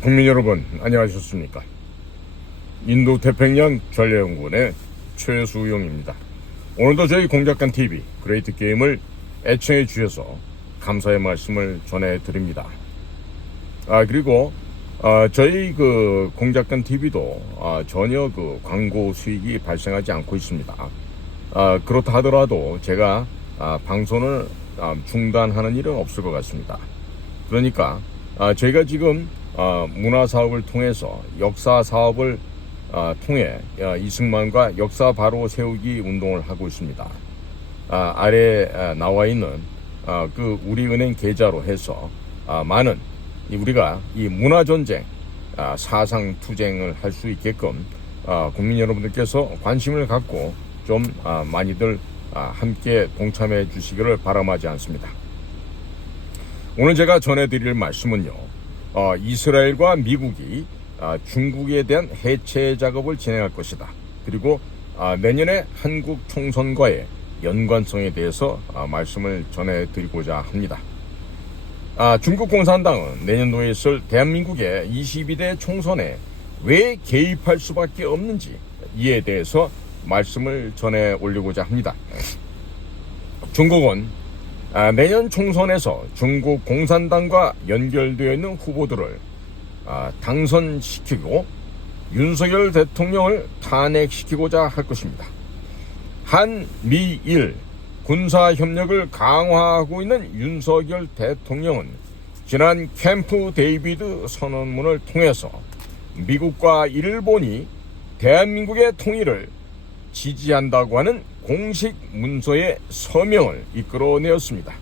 국민 여러분, 안녕하셨습니까? 인도 태평양 전략연구원의 최수용입니다. 오늘도 저희 공작관 TV 그레이트 게임을 애청해 주셔서 감사의 말씀을 전해드립니다. 그리고 저희 공작관 TV도 전혀 광고 수익이 발생하지 않고 있습니다. 그렇다 하더라도 제가 방송을 중단하는 일은 없을 것 같습니다. 그러니까 저희가 지금 문화 사업을 통해서 역사 사업을 통해 이승만과 역사 바로 세우기 운동을 하고 있습니다. 아래 나와 있는 우리은행 계좌로 해서 많은 우리가 이 문화 전쟁, 사상 투쟁을 할 수 있게끔 국민 여러분들께서 관심을 갖고 좀 많이들 함께 동참해 주시기를 바람하지 않습니다. 오늘 제가 전해드릴 말씀은요, 이스라엘과 미국이 중국에 대한 해체 작업을 진행할 것이다. 그리고 내년에 한국 총선과의 연관성에 대해서 말씀을 전해드리고자 합니다. 중국 공산당은 내년도에 있을 대한민국의 22대 총선에 왜 개입할 수밖에 없는지 이에 대해서 말씀을 전해 올리고자 합니다. 중국은 내년 총선에서 중국 공산당과 연결되어 있는 후보들을 당선시키고 윤석열 대통령을 탄핵시키고자 할 것입니다. 한미일 군사협력을 강화하고 있는 윤석열 대통령은 지난 캠프 데이비드 선언문을 통해서 미국과 일본이 대한민국의 통일을 지지한다고 하는 공식 문서의 서명을 이끌어내었습니다.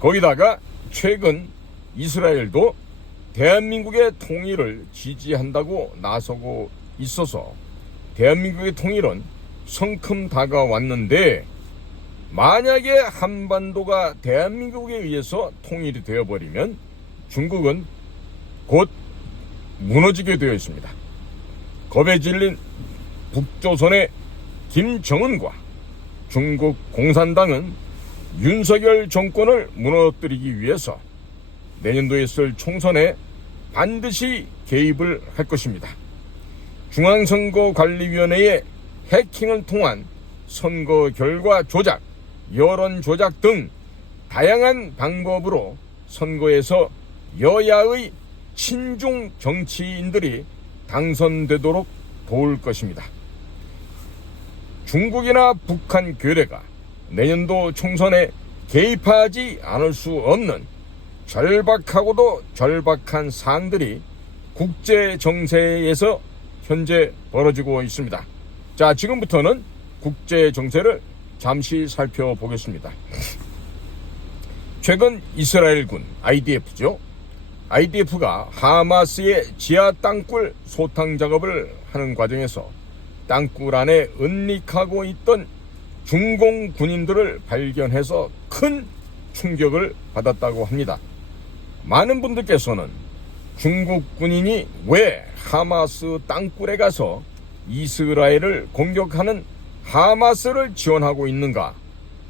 거기다가 최근 이스라엘도 대한민국의 통일을 지지한다고 나서고 있어서 대한민국의 통일은 성큼 다가왔는데, 만약에 한반도가 대한민국에 의해서 통일이 되어버리면 중국은 곧 무너지게 되어 있습니다. 겁에 질린 북조선의 김정은과 중국 공산당은 윤석열 정권을 무너뜨리기 위해서 내년도에 있을 총선에 반드시 개입을 할 것입니다. 중앙선거관리위원회의 해킹을 통한 선거 결과 조작, 여론 조작 등 다양한 방법으로 선거에서 여야의 친중 정치인들이 당선되도록 도울 것입니다. 중국이나 북한 괴뢰가 내년도 총선에 개입하지 않을 수 없는 절박하고도 절박한 사항들이 국제 정세에서 현재 벌어지고 있습니다. 자, 지금부터는 국제 정세를 잠시 살펴보겠습니다. 최근 이스라엘군 IDF죠. IDF가 하마스의 지하 땅굴 소탕 작업을 하는 과정에서 땅굴 안에 은닉하고 있던 중공 군인들을 발견해서 큰 충격을 받았다고 합니다. 많은 분들께서는 중국 군인이 왜 하마스 땅굴에 가서 이스라엘을 공격하는 하마스를 지원하고 있는가,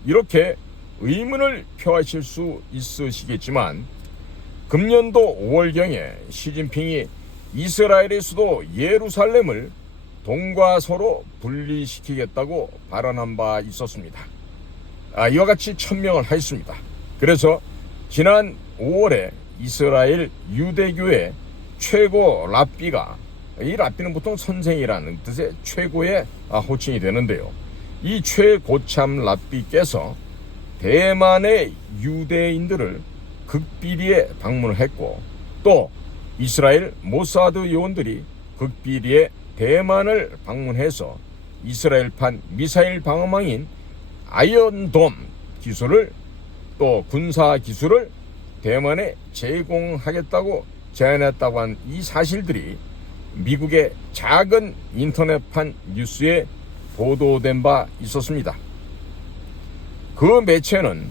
이렇게 의문을 표하실 수 있으시겠지만, 금년도 5월경에 시진핑이 이스라엘의 수도 예루살렘을 동과 서로 분리시키겠다고 발언한 바 있었습니다. 이와 같이 천명을 하였습니다. 그래서 지난 5월에 이스라엘 유대교의 최고 랍비가, 이 랍비는 보통 선생이라는 뜻의 최고의 호칭이 되는데요, 이 최고참 랍비께서 대만의 유대인들을 극비리에 방문을 했고, 또 이스라엘 모사드 요원들이 극비리에 대만을 방문해서 이스라엘판 미사일 방어망인 아이언돔 기술을, 또 군사 기술을 대만에 제공하겠다고 제안했다고 한 이 사실들이 미국의 작은 인터넷판 뉴스에 보도된 바 있었습니다. 그 매체는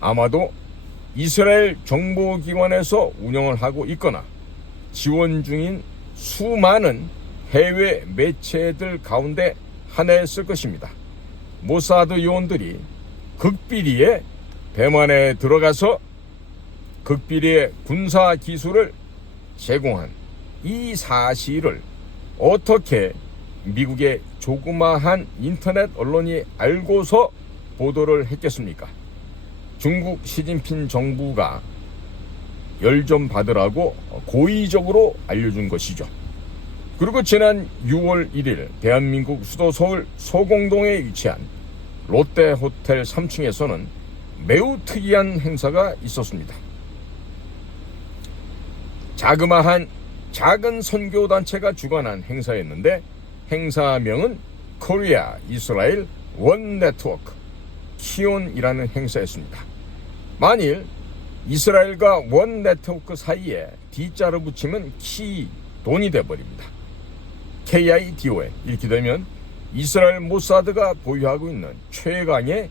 아마도 이스라엘 정보기관에서 운영을 하고 있거나 지원 중인 수많은 해외 매체들 가운데 하나였을 것입니다. 모사드 요원들이 극비리에 대만에 들어가서 극비리의 군사 기술을 제공한 이 사실을 어떻게 미국의 조그마한 인터넷 언론이 알고서 보도를 했겠습니까? 중국 시진핑 정부가 열 좀 받으라고 고의적으로 알려준 것이죠. 그리고 지난 6월 1일 대한민국 수도 서울 소공동에 위치한 롯데호텔 3층에서는 매우 특이한 행사가 있었습니다. 자그마한 작은 선교단체가 주관한 행사였는데 행사명은 코리아 이스라엘 원 네트워크 키온이라는 행사였습니다. 만일 이스라엘과 원 네트워크 사이에 D자를 붙이면 돈이 되어버립니다. KIDON 이렇게 되면 이스라엘 모사드가 보유하고 있는 최강의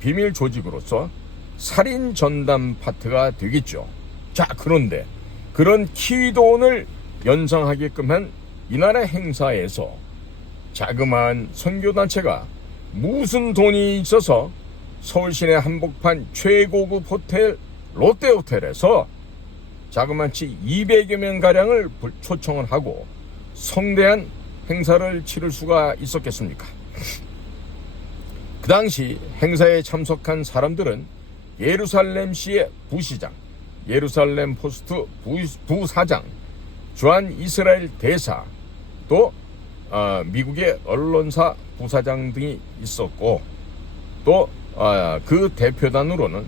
비밀 조직으로서 살인 전담 파트가 되겠죠. 자, 그런데 그런 키돈을 연상하게끔 한 이날의 행사에서 자그마한 선교단체가 무슨 돈이 있어서 서울 시내 한복판 최고급 호텔 롯데호텔에서 자그마치 200여 명가량을 초청을 하고 성대한 행사를 치를 수가 있었겠습니까? 그 당시 행사에 참석한 사람들은 예루살렘시의 부시장, 예루살렘 포스트 부사장, 주한 이스라엘 대사, 또 미국의 언론사 부사장 등이 있었고, 또 그 대표단으로는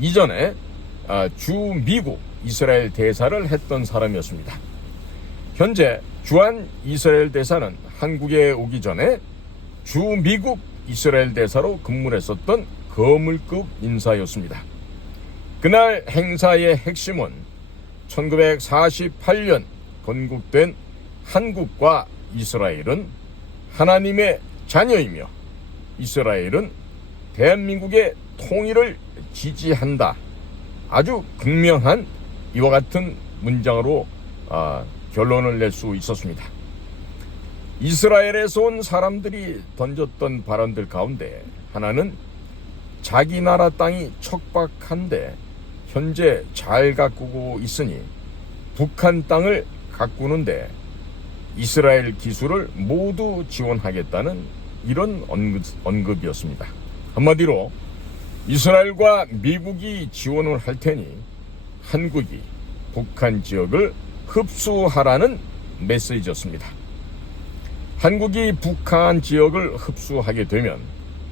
이전에 주 미국 이스라엘 대사를 했던 사람이었습니다. 현재 주한 이스라엘 대사는 한국에 오기 전에 주 미국 이스라엘 대사로 근무를 했었던 거물급 인사였습니다. 그날 행사의 핵심은 1948년 건국된 한국과 이스라엘은 하나님의 자녀이며 이스라엘은 대한민국의 통일을 지지한다. 아주 극명한 이와 같은 문장으로 결론을 낼 수 있었습니다. 이스라엘에서 온 사람들이 던졌던 발언들 가운데 하나는 자기 나라 땅이 척박한데 현재 잘 가꾸고 있으니 북한 땅을 가꾸는데 이스라엘 기술을 모두 지원하겠다는 이런 언급이었습니다. 한마디로 이스라엘과 미국이 지원을 할 테니 한국이 북한 지역을 흡수하라는 메시지였습니다. 한국이 북한 지역을 흡수하게 되면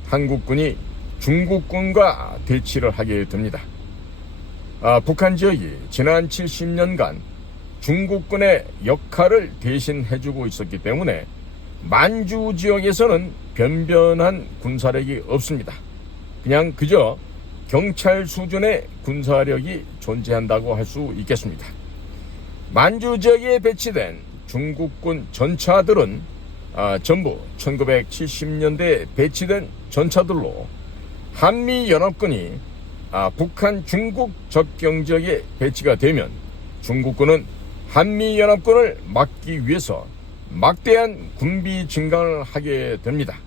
한국군이 중국군과 대치를 하게 됩니다. 북한 지역이 지난 70년간 중국군의 역할을 대신해주고 있었기 때문에 만주 지역에서는 변변한 군사력이 없습니다. 그냥 그저 경찰 수준의 군사력이 존재한다고 할 수 있겠습니다. 만주 지역에 배치된 중국군 전차들은 전부 1970년대에 배치된 전차들로 한미연합군이 북한 중국 접경 지역에 배치가 되면 중국군은 한미연합군을 막기 위해서 막대한 군비 증강을 하게 됩니다.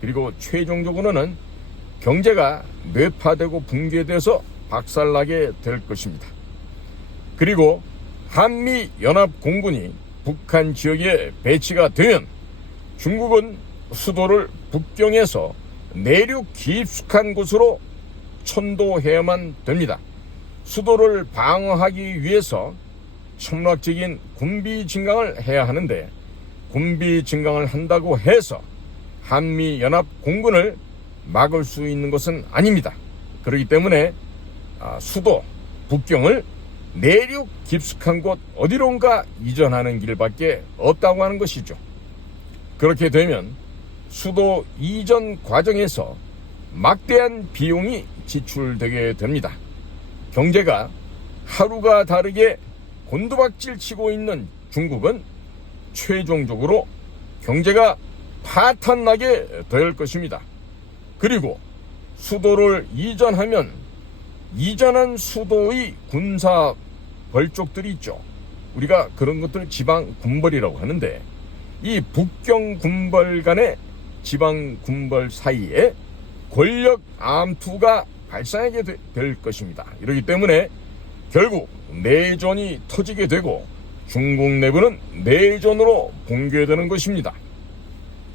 그리고 최종적으로는 경제가 뇌파되고 붕괴돼서 박살나게 될 것입니다. 그리고 한미연합공군이 북한 지역에 배치가 되면 중국은 수도를 북경에서 내륙 깊숙한 곳으로 천도해야만 됩니다. 수도를 방어하기 위해서 첨락적인 군비 증강을 해야 하는데 군비 증강을 한다고 해서 한미연합공군을 막을 수 있는 것은 아닙니다. 그렇기 때문에 수도 북경을 내륙 깊숙한 곳 어디론가 이전하는 길밖에 없다고 하는 것이죠. 그렇게 되면 수도 이전 과정에서 막대한 비용이 지출되게 됩니다. 경제가 하루가 다르게 곤두박질 치고 있는 중국은 최종적으로 경제가 파탄나게 될 것입니다. 그리고 수도를 이전하면 이전한 수도의 군사 벌족들이 있죠. 우리가 그런 것들 지방 군벌이라고 하는데 이 북경 군벌 간의 지방 군벌 사이에 권력 암투가 발생하게 될 것입니다. 이렇기 때문에 결국 내전이 터지게 되고 중국 내부는 내전으로 붕괴되는 것입니다.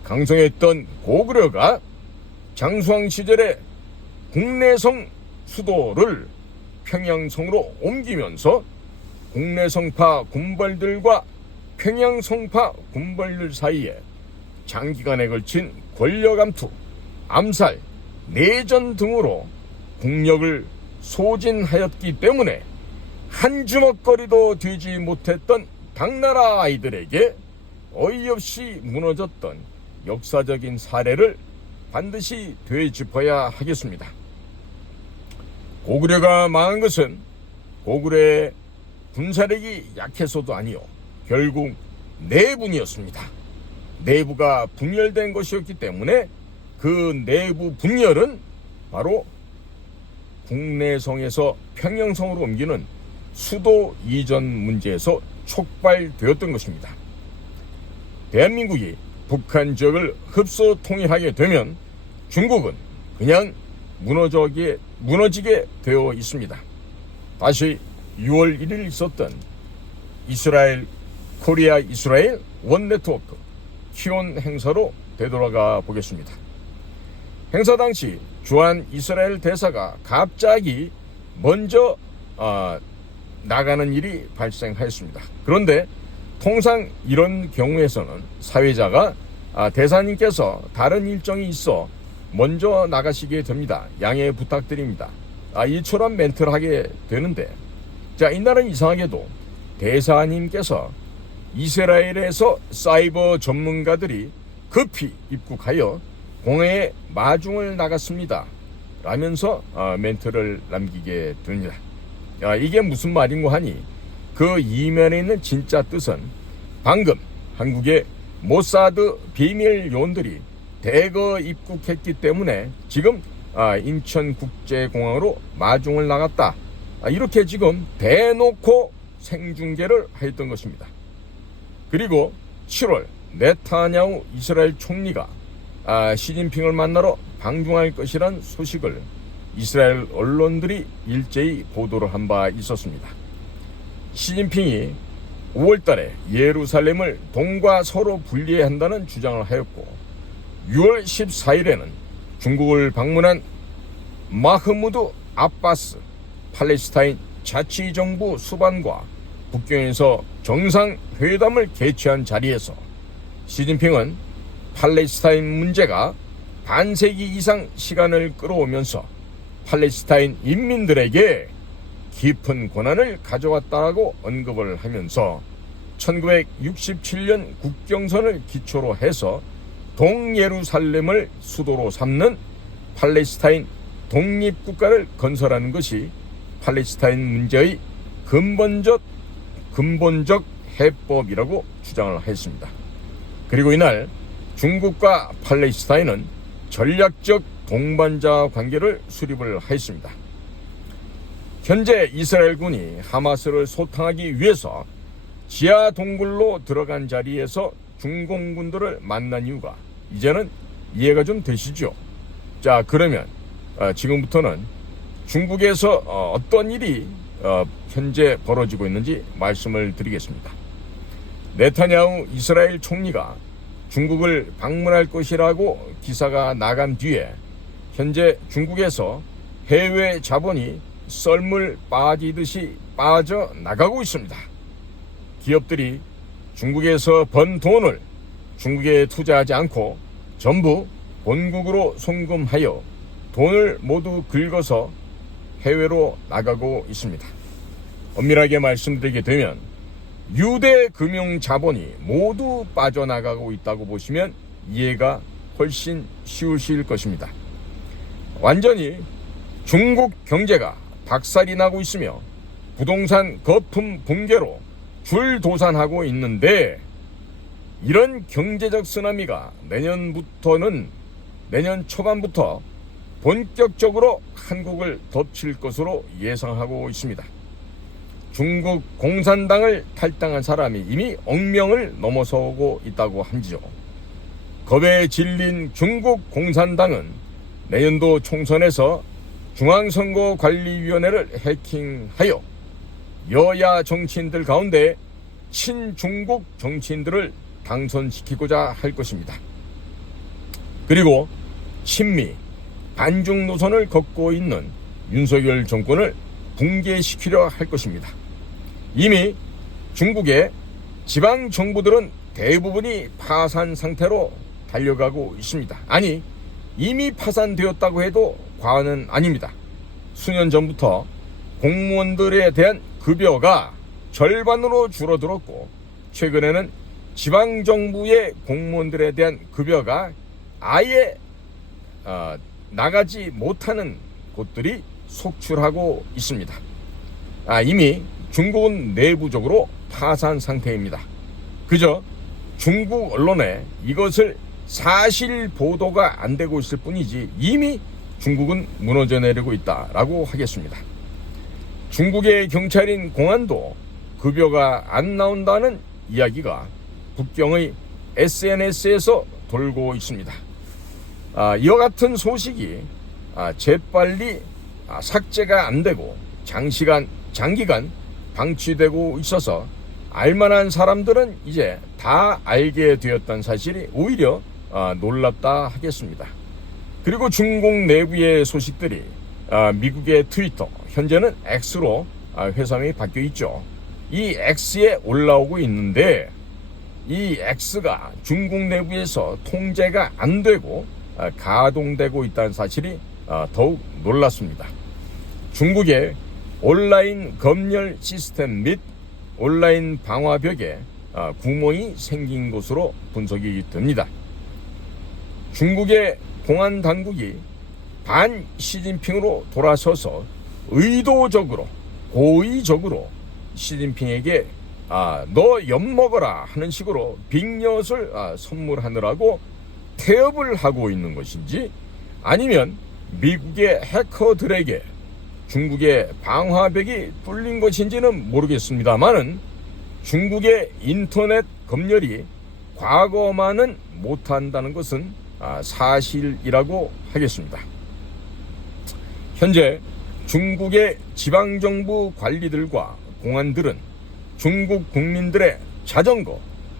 강성했던 고구려가 장수왕 시절에 국내성 수도를 평양성으로 옮기면서 국내성파 군벌들과 평양성파 군벌들 사이에 장기간에 걸친 권력암투, 암살, 내전 등으로 국력을 소진하였기 때문에 한 주먹거리도 되지 못했던 당나라 아이들에게 어이없이 무너졌던 역사적인 사례를 반드시 되짚어야 하겠습니다. 고구려가 망한 것은 고구려의 군사력이 약해서도 아니요, 결국 내분이었습니다. 내부가 분열된 것이었기 때문에 그 내부 분열은 바로 국내성에서 평양성으로 옮기는 수도 이전 문제에서 촉발되었던 것입니다. 대한민국이 북한 지역을 흡수 통일하게 되면 중국은 그냥 무너지게 되어 있습니다. 다시 6월 1일 있었던 코리아 이스라엘 원네트워크 키온 행사로 되돌아가 보겠습니다. 행사 당시 주한 이스라엘 대사가 갑자기 먼저 나가는 일이 발생하였습니다. 그런데 통상 이런 경우에서는 사회자가 대사님께서 다른 일정이 있어 먼저 나가시게 됩니다. 양해 부탁드립니다. 이처럼 멘트를 하게 되는데, 이날은 이상하게도 대사님께서 이스라엘에서 사이버 전문가들이 급히 입국하여 공회에 마중을 나갔습니다 라면서 멘트를 남기게 됩니다. 이게 무슨 말인고 하니, 그 이면에 있는 진짜 뜻은 방금 한국의 모사드 비밀 요원들이 대거 입국했기 때문에 지금 인천국제공항으로 마중을 나갔다, 이렇게 지금 대놓고 생중계를 했던 것입니다. 그리고 7월 네타냐후 이스라엘 총리가 시진핑을 만나러 방중할 것이란 소식을 이스라엘 언론들이 일제히 보도를 한 바 있었습니다. 시진핑이 5월달에 예루살렘을 동과 서로 분리해야 한다는 주장을 하였고, 6월 14일에는 중국을 방문한 마흐무드 아바스 팔레스타인 자치정부 수반과 북경에서 정상회담을 개최한 자리에서 시진핑은 팔레스타인 문제가 반세기 이상 시간을 끌어오면서 팔레스타인 인민들에게 깊은 고난을 가져왔다고 언급을 하면서 1967년 국경선을 기초로 해서 동예루살렘을 수도로 삼는 팔레스타인 독립국가를 건설하는 것이 팔레스타인 문제의 근본적 해법이라고 주장을 했습니다. 그리고 이날 중국과 팔레스타인은 전략적 동반자 관계를 수립을 했습니다. 현재 이스라엘군이 하마스를 소탕하기 위해서 지하 동굴로 들어간 자리에서 중공군들을 만난 이유가 이제는 이해가 좀 되시죠? 그러면 지금부터는 중국에서 어떤 일이 현재 벌어지고 있는지 말씀을 드리겠습니다. 네타냐후 이스라엘 총리가 중국을 방문할 것이라고 기사가 나간 뒤에 현재 중국에서 해외 자본이 썰물 빠지듯이 빠져나가고 있습니다. 기업들이 중국에서 번 돈을 중국에 투자하지 않고 전부 본국으로 송금하여 돈을 모두 긁어서 해외로 나가고 있습니다. 엄밀하게 말씀드리게 되면 유대 금융 자본이 모두 빠져나가고 있다고 보시면 이해가 훨씬 쉬우실 것입니다. 완전히 중국 경제가 박살이 나고 있으며 부동산 거품 붕괴로 줄도산하고 있는데, 이런 경제적 쓰나미가 내년 초반부터 본격적으로 한국을 덮칠 것으로 예상하고 있습니다. 중국 공산당을 탈당한 사람이 이미 억명을 넘어서고 있다고 하지요. 겁에 질린 중국 공산당은 내년도 총선에서 중앙선거관리위원회를 해킹하여 여야 정치인들 가운데 친중국 정치인들을 당선시키고자 할 것입니다. 그리고 친미, 반중 노선을 걷고 있는 윤석열 정권을 붕괴시키려 할 것입니다. 이미 중국의 지방 정부들은 대부분이 파산 상태로 달려가고 있습니다. 아니, 이미 파산되었다고 해도 과언은 아닙니다. 수년 전부터 공무원들에 대한 급여가 절반으로 줄어들었고, 최근에는 지방정부의 공무원들에 대한 급여가 아예 나가지 못하는 곳들이 속출하고 있습니다. 이미 중국은 내부적으로 파산 상태입니다. 그저 중국 언론에 이것을 사실 보도가 안 되고 있을 뿐이지 이미 중국은 무너져 내리고 있다라고 하겠습니다. 중국의 경찰인 공안도 급여가 안 나온다는 이야기가 북경의 SNS에서 돌고 있습니다. 이와 같은 소식이 재빨리 삭제가 안 되고 장기간 방치되고 있어서 알만한 사람들은 이제 다 알게 되었다는 사실이 오히려 놀랍다 하겠습니다. 그리고 중국 내부의 소식들이 미국의 트위터, 현재는 X로 회사명이 바뀌어 있죠. 이 X에 올라오고 있는데 이 X가 중국 내부에서 통제가 안 되고 가동되고 있다는 사실이 더욱 놀랐습니다. 중국의 온라인 검열 시스템 및 온라인 방화벽에 구멍이 생긴 것으로 분석이 됩니다. 중국의 공안 당국이 반 시진핑으로 돌아서서 의도적으로 고의적으로 시진핑에게 너 엿먹어라 하는 식으로 빅엿을 선물하느라고 태업을 하고 있는 것인지, 아니면 미국의 해커들에게 중국의 방화벽이 뚫린 것인지는 모르겠습니다만은 중국의 인터넷 검열이 과거만은 못한다는 것은 사실이라고 하겠습니다. 현재 중국의 지방정부 관리들과 공안들은 중국 국민들의 자전거,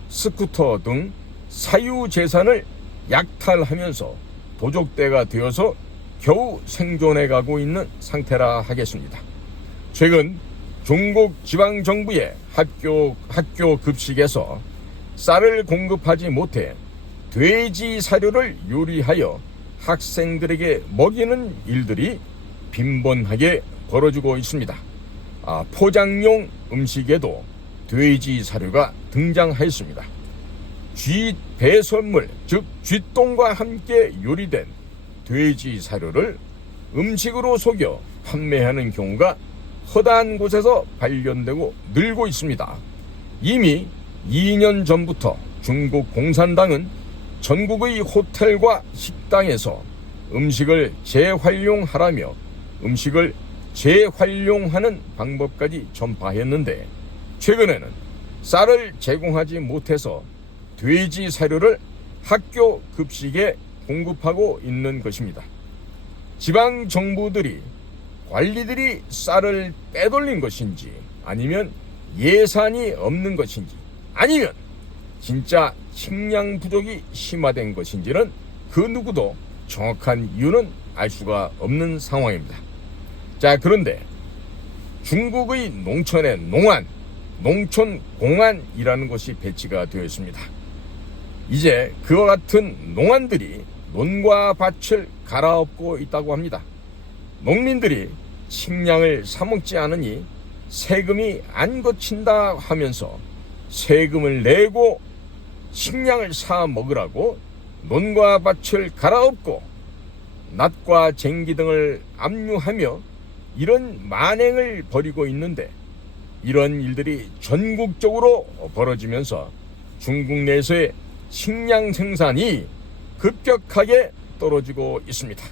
스쿠터 등 사유재산을 약탈하면서 도적대가 되어서 겨우 생존해가고 있는 상태라 하겠습니다. 최근 중국 지방정부의 학교 급식에서 쌀을 공급하지 못해 돼지 사료를 요리하여 학생들에게 먹이는 일들이 빈번하게 벌어지고 있습니다. 포장용 음식에도 돼지 사료가 등장하였습니다. 쥐 배설물, 즉 쥐똥과 함께 요리된 돼지 사료를 음식으로 속여 판매하는 경우가 허다한 곳에서 발견되고 늘고 있습니다. 이미 2년 전부터 중국 공산당은 전국의 호텔과 식당에서 음식을 재활용하라며 음식을 재활용하는 방법까지 전파했는데, 최근에는 쌀을 제공하지 못해서 돼지 사료를 학교 급식에 공급하고 있는 것입니다. 지방 정부들이 관리들이 쌀을 빼돌린 것인지, 아니면 예산이 없는 것인지, 아니면 진짜 식량 부족이 심화된 것인지는 그 누구도 정확한 이유는 알 수가 없는 상황입니다. 자, 그런데 중국의 농촌에 농촌 공안이라는 것이 배치가 되어 있습니다. 이제 그와 같은 농안들이 논과 밭을 갈아엎고 있다고 합니다. 농민들이 식량을 사먹지 않으니 세금이 안 거친다 하면서 세금을 내고 식량을 사 먹으라고 논과 밭을 갈아엎고 낫과 쟁기 등을 압류하며 이런 만행을 벌이고 있는데, 이런 일들이 전국적으로 벌어지면서 중국 내에서의 식량 생산이 급격하게 떨어지고 있습니다.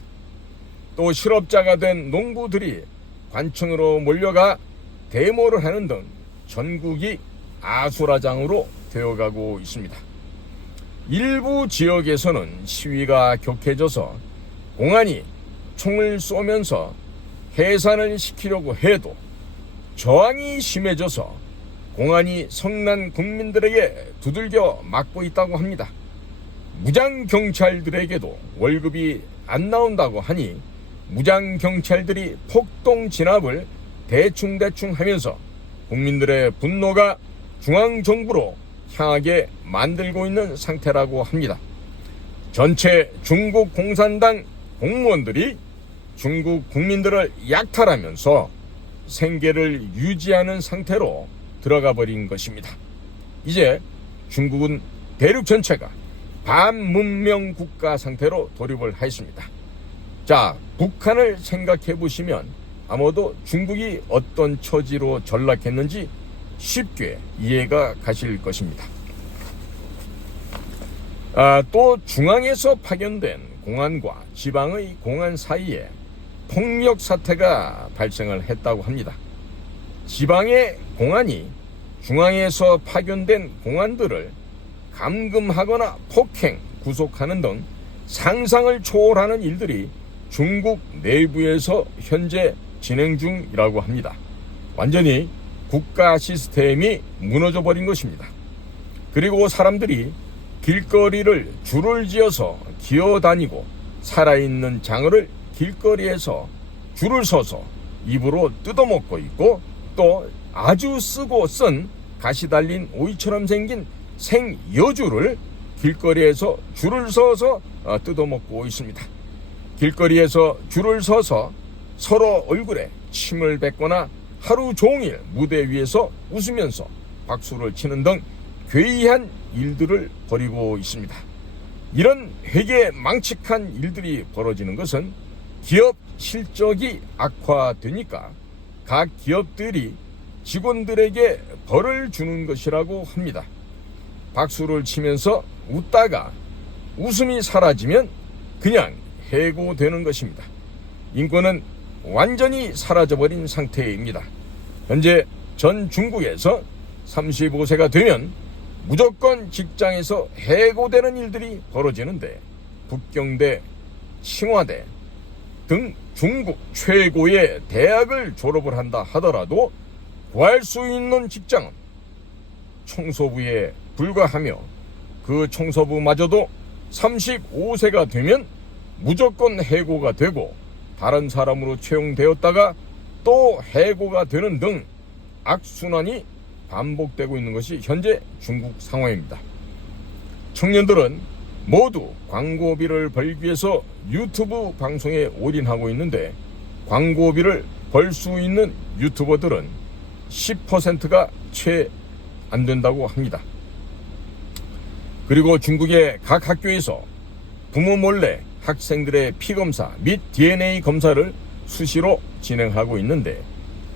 또 실업자가 된 농부들이 관청으로 몰려가 데모를 하는 등 전국이 아수라장으로 되어가고 있습니다. 일부 지역에서는 시위가 격해져서 공안이 총을 쏘면서 해산을 시키려고 해도 저항이 심해져서 공안이 성난 국민들에게 두들겨 맞고 있다고 합니다. 무장경찰들에게도 월급이 안 나온다고 하니 무장경찰들이 폭동 진압을 대충대충 하면서 국민들의 분노가 중앙정부로 향하게 만들고 있는 상태라고 합니다. 전체 중국 공산당 공무원들이 중국 국민들을 약탈하면서 생계를 유지하는 상태로 들어가 버린 것입니다. 이제 중국은 대륙 전체가 반문명 국가 상태로 돌입을 하였습니다. 자, 북한을 생각해 보시면 아마도 중국이 어떤 처지로 전락했는지 쉽게 이해가 가실 것입니다. 또 중앙에서 파견된 공안과 지방의 공안 사이에 폭력 사태가 발생을 했다고 합니다. 지방의 공안이 중앙에서 파견된 공안들을 감금하거나 폭행, 구속하는 등 상상을 초월하는 일들이 중국 내부에서 현재 진행 중이라고 합니다. 완전히 국가 시스템이 무너져 버린 것입니다. 그리고 사람들이 길거리를 줄을 지어서 기어다니고 살아있는 장어를 길거리에서 줄을 서서 입으로 뜯어먹고 있고, 또 아주 쓰고 쓴 가시 달린 오이처럼 생긴 생여주를 길거리에서 줄을 서서 뜯어먹고 있습니다. 길거리에서 줄을 서서 서로 얼굴에 침을 뱉거나 하루 종일 무대 위에서 웃으면서 박수를 치는 등 괴이한 일들을 벌이고 있습니다. 이런 회계망측한 일들이 벌어지는 것은 기업 실적이 악화되니까 각 기업들이 직원들에게 벌을 주는 것이라고 합니다. 박수를 치면서 웃다가 웃음이 사라지면 그냥 해고되는 것입니다. 인권은 완전히 사라져버린 상태입니다. 현재 전 중국에서 35세가 되면 무조건 직장에서 해고되는 일들이 벌어지는데, 북경대, 칭화대 등 중국 최고의 대학을 졸업을 한다 하더라도 구할 수 있는 직장은 청소부에 불과하며, 그 청소부마저도 35세가 되면 무조건 해고가 되고 다른 사람으로 채용되었다가 또 해고가 되는 등 악순환이 반복되고 있는 것이 현재 중국 상황입니다. 청년들은 모두 광고비를 벌기 위해서 유튜브 방송에 올인하고 있는데, 광고비를 벌 수 있는 유튜버들은 10%가 채 안 된다고 합니다. 그리고 중국의 각 학교에서 부모 몰래 학생들의 피검사 및 DNA 검사를 수시로 진행하고 있는데,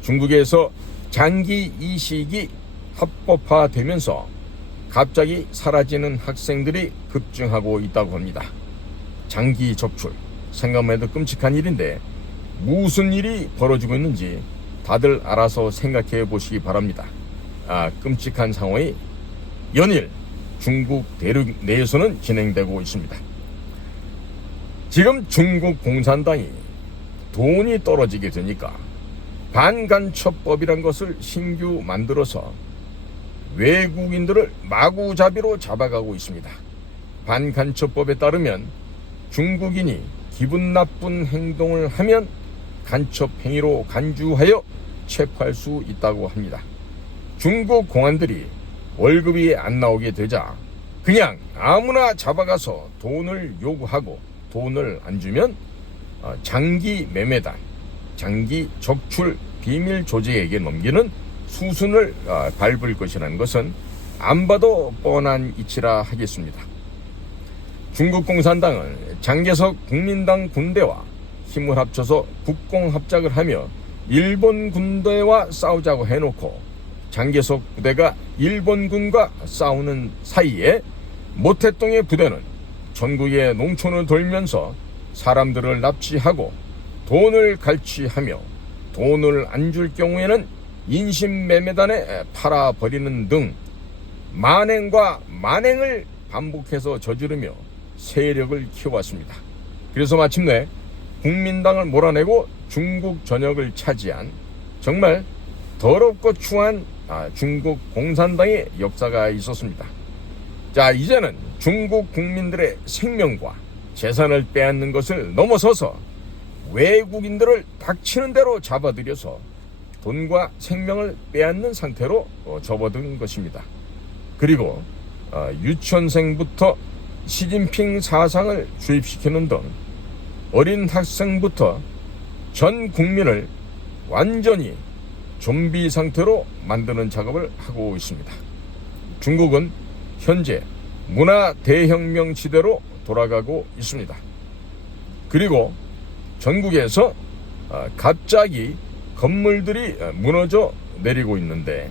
중국에서 장기 이식이 합법화되면서 갑자기 사라지는 학생들이 급증하고 있다고 합니다. 장기 적출, 생각만 해도 끔찍한 일인데 무슨 일이 벌어지고 있는지 다들 알아서 생각해 보시기 바랍니다. 끔찍한 상황이 연일 중국 대륙 내에서는 진행되고 있습니다. 지금 중국 공산당이 돈이 떨어지게 되니까 반간첩법이란 것을 신규 만들어서 외국인들을 마구잡이로 잡아가고 있습니다. 반간첩법에 따르면 중국인이 기분 나쁜 행동을 하면 간첩 행위로 간주하여 체포할 수 있다고 합니다. 중국 공안들이 월급이 안 나오게 되자 그냥 아무나 잡아가서 돈을 요구하고, 돈을 안 주면 장기 매매단, 장기 적출 비밀 조직에게 넘기는 수순을 밟을 것이라는 것은 안 봐도 뻔한 이치라 하겠습니다. 중국 공산당은 장개석 국민당 군대와 힘을 합쳐서 국공합작을 하며 일본 군대와 싸우자고 해놓고, 장개석 부대가 일본군과 싸우는 사이에 모태똥의 부대는 전국의 농촌을 돌면서 사람들을 납치하고 돈을 갈취하며, 돈을 안 줄 경우에는 인신매매단에 팔아버리는 등 만행과 만행을 반복해서 저지르며 세력을 키워왔습니다. 그래서 마침내 국민당을 몰아내고 중국 전역을 차지한 정말 더럽고 추한 중국 공산당의 역사가 있었습니다. 자, 이제는 중국 국민들의 생명과 재산을 빼앗는 것을 넘어서서 외국인들을 닥치는 대로 잡아들여서 돈과 생명을 빼앗는 상태로 접어든 것입니다. 그리고 유치원생부터 시진핑 사상을 주입시키는 등 어린 학생부터 전 국민을 완전히 좀비 상태로 만드는 작업을 하고 있습니다. 중국은 현재 문화 대혁명 시대로 돌아가고 있습니다. 그리고 전국에서 갑자기 건물들이 무너져 내리고 있는데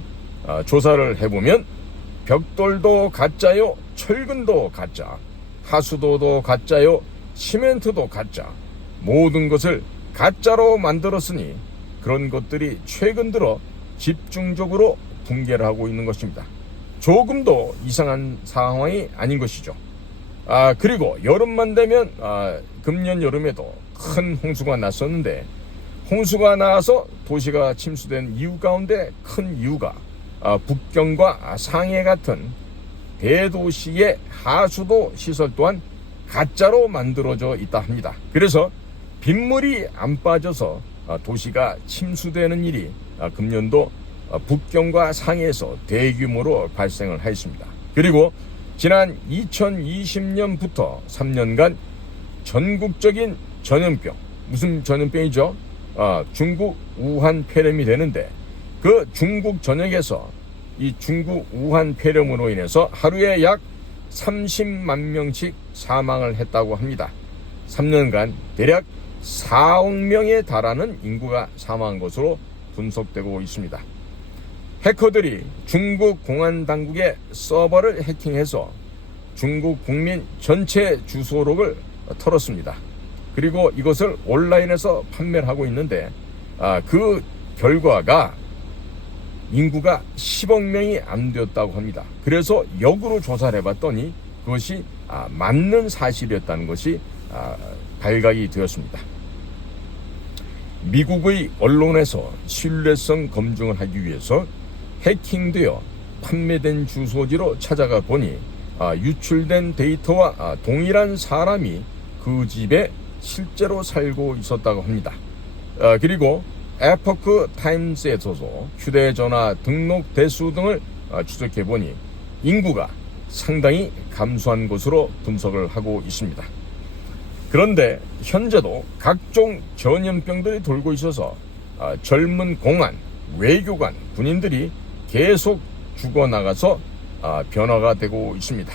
조사를 해보면 벽돌도 가짜요, 철근도 가짜, 하수도도 가짜요, 시멘트도 가짜, 모든 것을 가짜로 만들었으니 그런 것들이 최근 들어 집중적으로 붕괴를 하고 있는 것입니다. 조금도 이상한 상황이 아닌 것이죠. 그리고 여름만 되면 금년 여름에도 큰 홍수가 났었는데, 홍수가 나서 도시가 침수된 이유 가운데 큰 이유가 북경과 상해 같은 대도시의 하수도 시설 또한 가짜로 만들어져 있다 합니다. 그래서 빗물이 안 빠져서 도시가 침수되는 일이 금년도 북경과 상해에서 대규모로 발생을 하였습니다. 그리고 지난 2020년부터 3년간 전국적인 전염병, 무슨 전염병이죠? 중국 우한 폐렴이 되는데, 그 중국 전역에서 이 중국 우한 폐렴으로 인해서 하루에 약 30만 명씩 사망을 했다고 합니다. 3년간 대략 4억 명에 달하는 인구가 사망한 것으로 분석되고 있습니다. 해커들이 중국 공안 당국의 서버를 해킹해서 중국 국민 전체 주소록을 털었습니다. 그리고 이것을 온라인에서 판매를 하고 있는데, 그 결과가 인구가 10억 명이 안 되었다고 합니다. 그래서 역으로 조사를 해봤더니 그것이 맞는 사실이었다는 것이 발각이 되었습니다. 미국의 언론에서 신뢰성 검증을 하기 위해서 해킹되어 판매된 주소지로 찾아가 보니 유출된 데이터와 동일한 사람이 그 집에 실제로 살고 있었다고 합니다. 그리고 에포크 타임스에서도 휴대전화 등록 대수 등을 추적해 보니 인구가 상당히 감소한 것으로 분석을 하고 있습니다. 그런데 현재도 각종 전염병들이 돌고 있어서 젊은 공안, 외교관, 군인들이 계속 죽어나가서 변화가 되고 있습니다.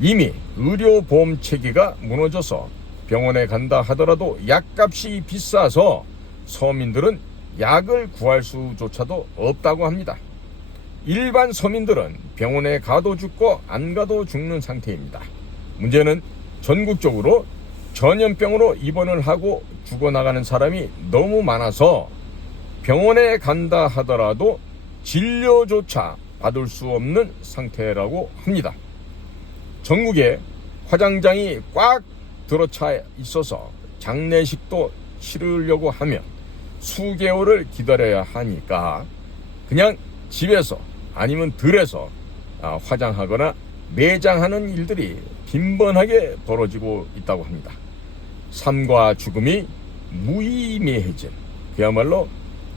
이미 의료보험 체계가 무너져서 병원에 간다 하더라도 약값이 비싸서 서민들은 약을 구할 수조차도 없다고 합니다. 일반 서민들은 병원에 가도 죽고 안 가도 죽는 상태입니다. 문제는 전국적으로 전염병으로 입원을 하고 죽어나가는 사람이 너무 많아서 병원에 간다 하더라도 진료조차 받을 수 없는 상태라고 합니다. 전국에 화장장이 꽉 들어차 있어서 장례식도 치르려고 하면 수개월을 기다려야 하니까 그냥 집에서 아니면 들에서 화장하거나 매장하는 일들이 빈번하게 벌어지고 있다고 합니다. 삶과 죽음이 무의미해진 그야말로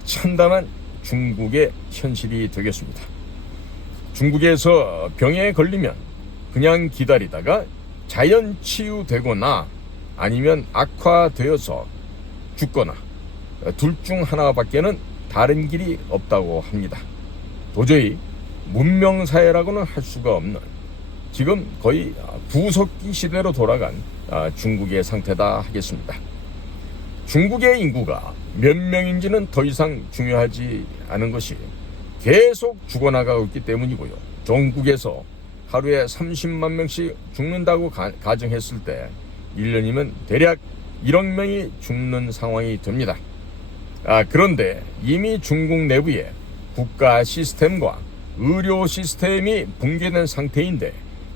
참담한 중국의 현실이 되겠습니다. 중국에서 병에 걸리면 그냥 기다리다가 자연 치유되거나 아니면 악화되어서 죽거나 둘 중 하나밖에는 다른 길이 없다고 합니다. 도저히 문명사회라고는 할 수가 없는, 지금 거의 구석기 시대로 돌아간 중국의 상태다 하겠습니다. 중국의 인구가 몇 명인지는 더 이상 중요하지 않은 것이 계속 죽어나가고 있기 때문이고요. 전국에서 하루에 30만 명씩 죽는다고 가정했을 때 1년이면 대략 1억 명이 죽는 상황이 됩니다. 그런데 이미 중국 내부에 국가 시스템과 의료 시스템이 붕괴된 상태인데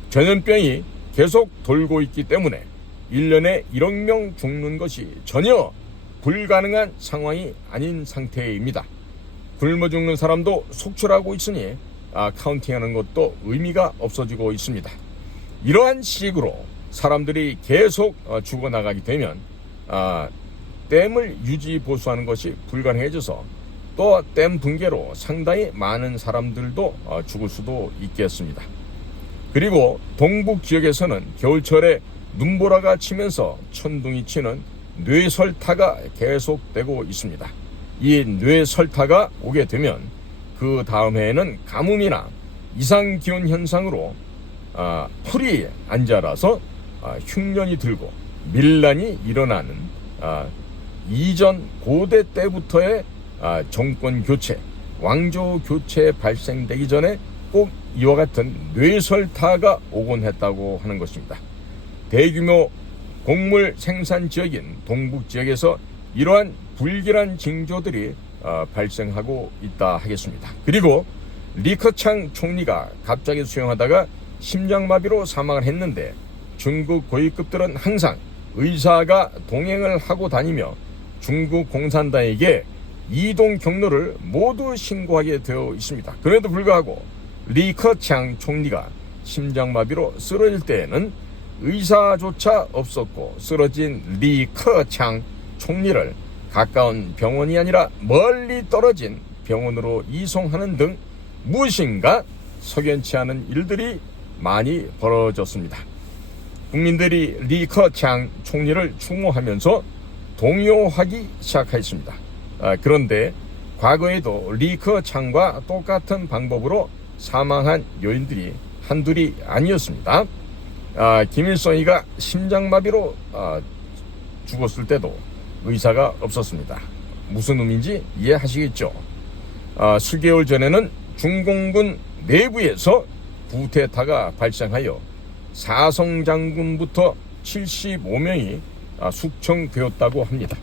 전염병이 계속 돌고 있기 때문에 1년에 1억 명 죽는 것이 전혀 불가능한 상황이 아닌 상태입니다. 굶어 죽는 사람도 속출하고 있으니 카운팅하는 것도 의미가 없어지고 있습니다. 이러한 식으로 사람들이 계속 죽어나가게 되면 댐을 유지 보수하는 것이 불가능해져서 또 댐 붕괴로 상당히 많은 사람들도 죽을 수도 있겠습니다. 그리고 동북 지역에서는 겨울철에 눈보라가 치면서 천둥이 치는 뇌설타가 계속되고 있습니다. 이 뇌설타가 오게 되면 그 다음 해에는 가뭄이나 이상기온 현상으로 풀이 안 자라서 흉년이 들고 밀란이 일어나는 이전 고대 때부터의 정권 교체, 왕조 교체 발생되기 전에 꼭 이와 같은 뇌설타가 오곤 했다고 하는 것입니다. 대규모 곡물 생산 지역인 동북 지역에서 이러한 불길한 징조들이 발생하고 있다 하겠습니다. 그리고 리커창 총리가 갑자기 수영하다가 심장마비로 사망을 했는데 중국 고위급들은 항상 의사가 동행을 하고 다니며 중국 공산당에게 이동 경로를 모두 신고하게 되어 있습니다. 그래도 불구하고 리커창 총리가 심장마비로 쓰러질 때에는 의사조차 없었고 쓰러진 리커창 총리를 가까운 병원이 아니라 멀리 떨어진 병원으로 이송하는 등 무엇인가 석연치 않은 일들이 많이 벌어졌습니다. 국민들이 리커창 총리를 추모하면서 동요하기 시작했습니다. 그런데 과거에도 리커창과 똑같은 방법으로 사망한 요인들이 한둘이 아니었습니다. 김일성이가 심장마비로 죽었을 때도 의사가 없었습니다. 무슨 의미인지 이해하시겠죠? 수개월 전에는 중공군 내부에서 쿠데타가 발생하여 사성장군부터 75명이 숙청되었다고 합니다.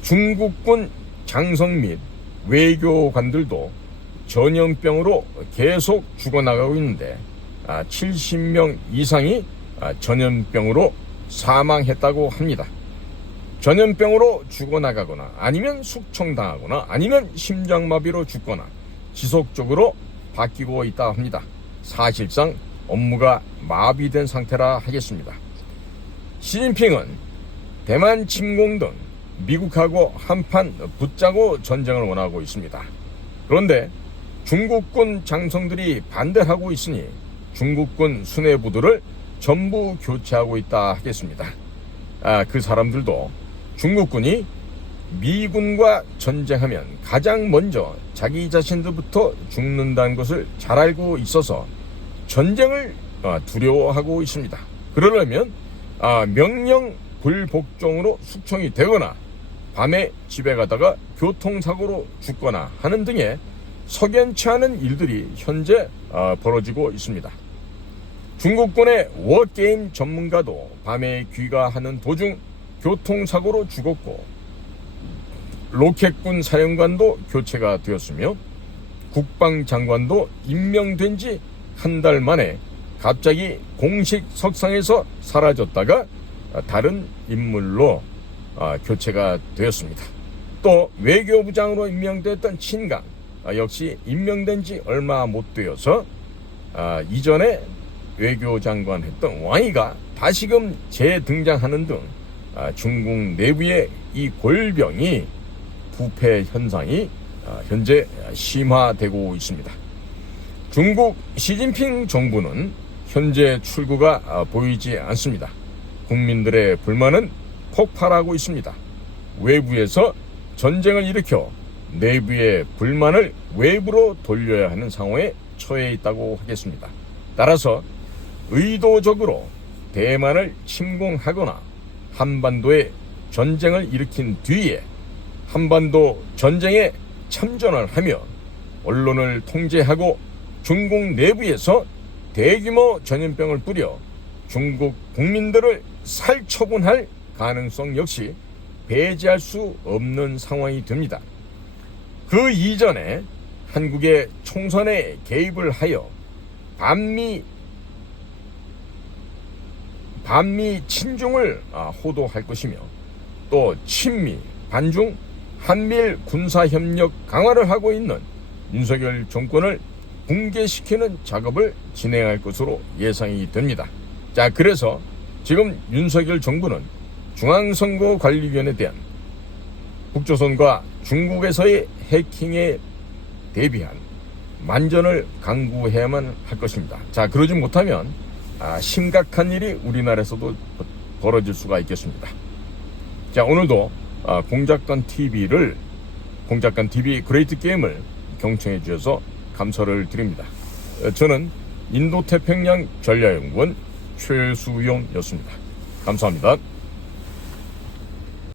중국군 장성 및 외교관들도 전염병으로 계속 죽어나가고 있는데 70명 이상이 전염병으로 사망했다고 합니다. 전염병으로 죽어나가거나 아니면 숙청당하거나 아니면 심장마비로 죽거나 지속적으로 바뀌고 있다 합니다. 사실상 업무가 마비된 상태라 하겠습니다. 시진핑은 대만 침공 등 미국하고 한판 붙자고 전쟁을 원하고 있습니다. 그런데 중국군 장성들이 반대하고 있으니 중국군 수뇌부들을 전부 교체하고 있다 하겠습니다. 그 사람들도 중국군이 미군과 전쟁하면 가장 먼저 자기 자신들부터 죽는다는 것을 잘 알고 있어서 전쟁을 두려워하고 있습니다. 그러려면 명령 불복종으로 숙청이 되거나 밤에 집에 가다가 교통사고로 죽거나 하는 등의 석연치 않은 일들이 현재 벌어지고 있습니다. 중국군의 워게임 전문가도 밤에 귀가하는 도중 교통사고로 죽었고 로켓군 사령관도 교체가 되었으며 국방장관도 임명된 지 한 달 만에 갑자기 공식 석상에서 사라졌다가 다른 인물로 교체가 되었습니다. 또 외교부장으로 임명됐던 친강 역시 임명된 지 얼마 못 되어서 이전에 외교장관 했던 왕이가 다시금 재등장하는 등 중국 내부의 이 골병이 부패 현상이 현재 심화되고 있습니다. 중국 시진핑 정부는 현재 출구가 보이지 않습니다. 국민들의 불만은 폭발하고 있습니다. 외부에서 전쟁을 일으켜 내부의 불만을 외부로 돌려야 하는 상황에 처해 있다고 하겠습니다. 따라서 의도적으로 대만을 침공하거나 한반도에 전쟁을 일으킨 뒤에 한반도 전쟁에 참전을 하며 언론을 통제하고 중국 내부에서 대규모 전염병을 뿌려 중국 국민들을 살처분할 가능성 역시 배제할 수 없는 상황이 됩니다. 그 이전에 한국의 총선에 개입을 하여 반미 친중을 호도할 것이며 또 친미, 반중, 한미일 군사협력 강화를 하고 있는 윤석열 정권을 붕괴시키는 작업을 진행할 것으로 예상이 됩니다. 자, 그래서 지금 윤석열 정부는 중앙선거관리위원회에 대한 북조선과 중국에서의 해킹에 대비한 만전을 강구해야만 할 것입니다. 자, 그러지 못하면 심각한 일이 우리나라에서도 벌어질 수가 있겠습니다. 자, 오늘도 공작관 TV 그레이트 게임을 경청해 주셔서 감사를 드립니다. 저는 인도태평양 전략연구원 최수용이었습니다. 감사합니다.